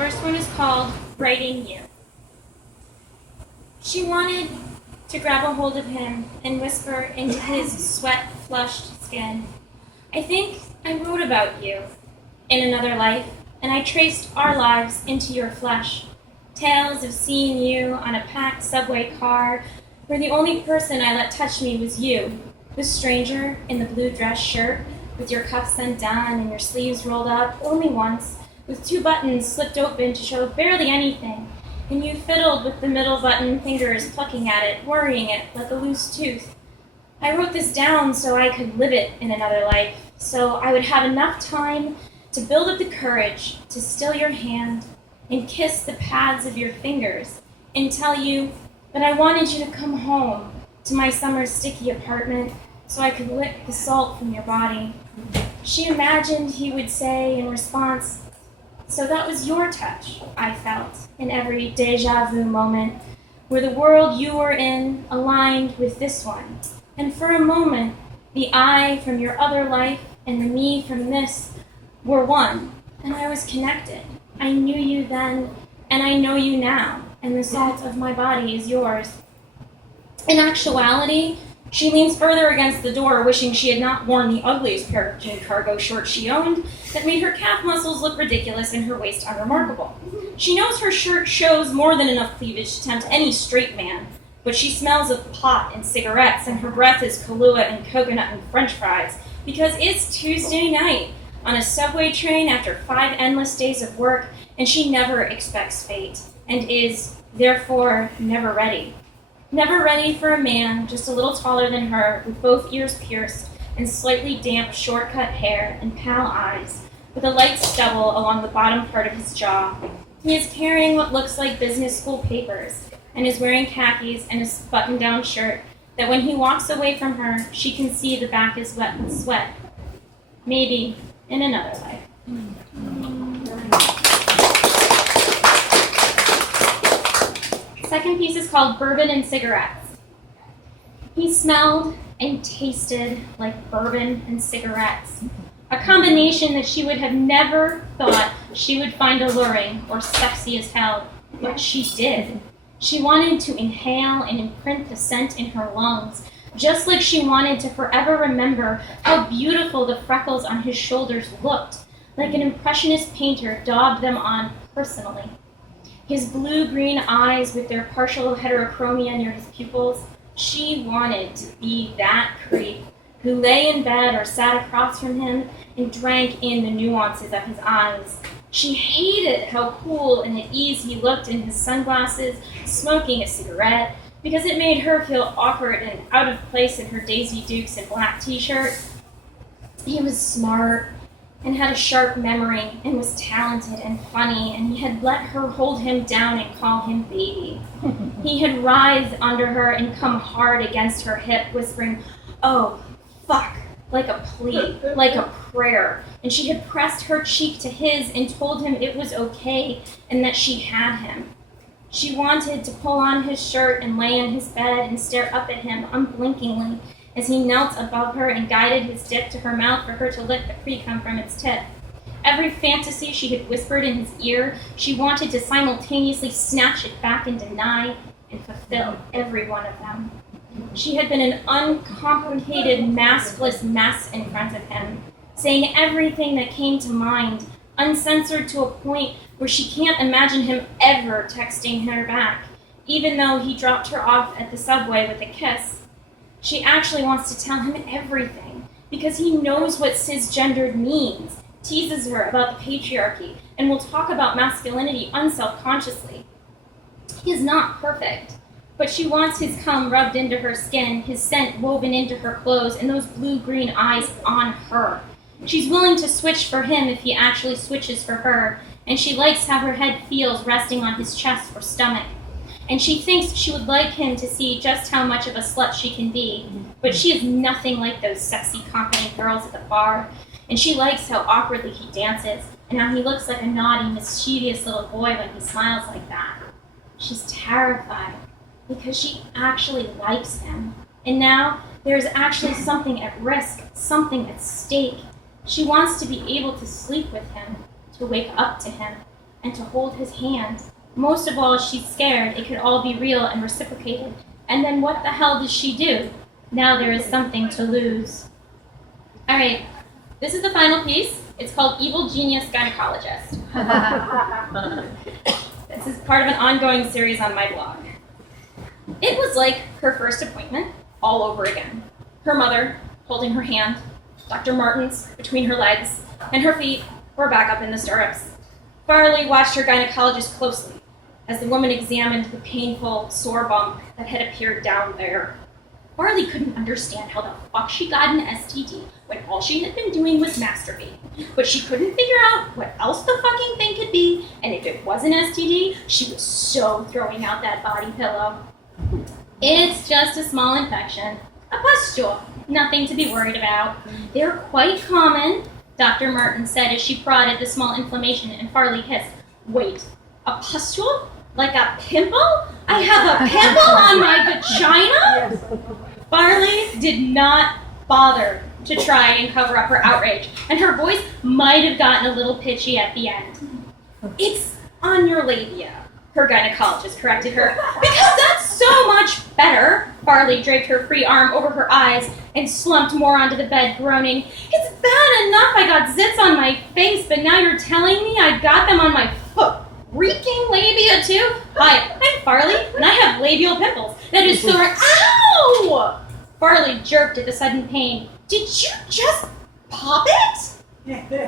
first one is called Writing You. She wanted to grab a hold of him and whisper into his sweat-flushed skin, "I think I wrote about you in another life, and I traced our lives into your flesh. Tales of seeing you on a packed subway car where the only person I let touch me was you, the stranger in the blue dress shirt with your cuffs undone and your sleeves rolled up only once, with 2 buttons slipped open to show barely anything, and you fiddled with the middle button, fingers plucking at it, worrying it like a loose tooth. I wrote this down so I could live it in another life, so I would have enough time to build up the courage to still your hand and kiss the pads of your fingers and tell you that I wanted you to come home to my summer sticky apartment so I could lick the salt from your body." She imagined he would say in response, "So that was your touch," I felt, in every deja vu moment, where the world you were in aligned with this one. And for a moment, the I from your other life and the me from this were one, and I was connected. I knew you then, and I know you now, and the salt of my body is yours. In actuality, she leans further against the door, wishing she had not worn the ugliest pair of jean cargo shorts she owned that made her calf muscles look ridiculous and her waist unremarkable. She knows her shirt shows more than enough cleavage to tempt any straight man, but she smells of pot and cigarettes, and her breath is Kahlua and coconut and french fries, because it's Tuesday night on a subway train after 5 endless days of work, and she never expects fate, and is, therefore, never ready. Never ready for a man just a little taller than her, with both ears pierced, and slightly damp short-cut hair and pale eyes, with a light stubble along the bottom part of his jaw. He is carrying what looks like business school papers, and is wearing khakis and a button-down shirt that when he walks away from her, she can see the back is wet with sweat. Maybe in another life. Second piece is called Bourbon and Cigarettes. He smelled and tasted like bourbon and cigarettes, a combination that she would have never thought she would find alluring or sexy as hell, but she did. She wanted to inhale and imprint the scent in her lungs, just like she wanted to forever remember how beautiful the freckles on his shoulders looked, like an impressionist painter daubed them on personally. His blue-green eyes with their partial heterochromia near his pupils, she wanted to be that creep who lay in bed or sat across from him and drank in the nuances of his eyes. She hated how cool and at ease he looked in his sunglasses, smoking a cigarette, because it made her feel awkward and out of place in her Daisy Dukes and black t-shirt. He was smart and had a sharp memory and was talented and funny, and he had let her hold him down and call him baby. He had writhed under her and come hard against her hip, whispering, "Oh, fuck," like a plea, like a prayer, and she had pressed her cheek to his and told him it was okay and that she had him. She wanted to pull on his shirt and lay in his bed and stare up at him unblinkingly as he knelt above her and guided his dick to her mouth for her to lick the pre-cum from its tip. Every fantasy she had whispered in his ear, she wanted to simultaneously snatch it back and deny and fulfill every one of them. She had been an uncomplicated, maskless mess in front of him, saying everything that came to mind, uncensored to a point where she can't imagine him ever texting her back, even though he dropped her off at the subway with a kiss. She actually wants to tell him everything, because he knows what cisgendered means, teases her about the patriarchy, and will talk about masculinity unselfconsciously. He is not perfect, but she wants his cum rubbed into her skin, his scent woven into her clothes, and those blue-green eyes on her. She's willing to switch for him if he actually switches for her, and she likes how her head feels resting on his chest or stomach. And she thinks she would like him to see just how much of a slut she can be, but she is nothing like those sexy, confident girls at the bar, and she likes how awkwardly he dances, and how he looks like a naughty, mischievous little boy when he smiles like that. She's terrified, because she actually likes him, and now there is actually something at risk, something at stake. She wants to be able to sleep with him, to wake up to him, and to hold his hand. Most of all, she's scared it could all be real and reciprocated. And then what the hell does she do? Now there is something to lose. All right, this is the final piece. It's called Evil Genius Gynecologist. This is part of an ongoing series on my blog. It was like her first appointment all over again. Her mother holding her hand, Dr. Martens between her legs, and her feet were back up in the stirrups. Farley watched her gynecologist closely as the woman examined the painful, sore bump that had appeared down there. Farley couldn't understand how the fuck she got an STD when all she had been doing was masturbate. But she couldn't figure out what else the fucking thing could be, and if it was an STD, she was so throwing out that body pillow. It's just a small infection, a pustule, nothing to be worried about. They're quite common, Dr. Martin said as she prodded the small inflammation, and Farley hissed, "Wait, a pustule? Like a pimple? I have a pimple on my vagina?" Farley did not bother to try and cover up her outrage, and her voice might have gotten a little pitchy at the end. "It's on your labia," her gynecologist corrected her. "Because that's so much better." Farley draped her free arm over her eyes and slumped more onto the bed, groaning. "It's bad enough I got zits on my face, but now you're telling me I got them on my foot. Freaking labia too? Hi, I'm Farley, and I have labial pimples. That is so right." Ow! Farley jerked at the sudden pain. "Did you just pop it?"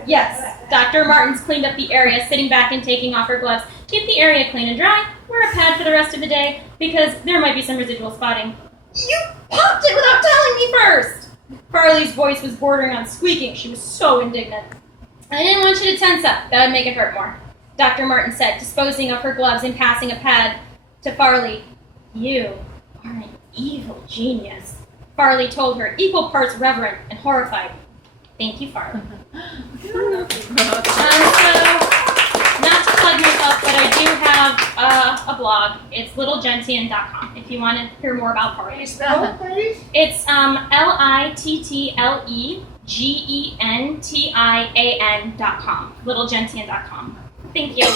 "Yes." Dr. Martins cleaned up the area, sitting back and taking off her gloves. "Keep the area clean and dry. Wear a pad for the rest of the day, because there might be some residual spotting." "You popped it without telling me first!" Farley's voice was bordering on squeaking. She was so indignant. "I didn't want you to tense up. That would make it hurt more," Dr. Martin said, disposing of her gloves and passing a pad to Farley. "You are an evil genius," Farley told her, equal parts reverent and horrified. "Thank you, Farley." So, not to plug myself, but I do have a blog. It's littlegentian.com if you want to hear more about Farley. Can you spell it, please? It's littlegentian.com, littlegentian.com. Thank you.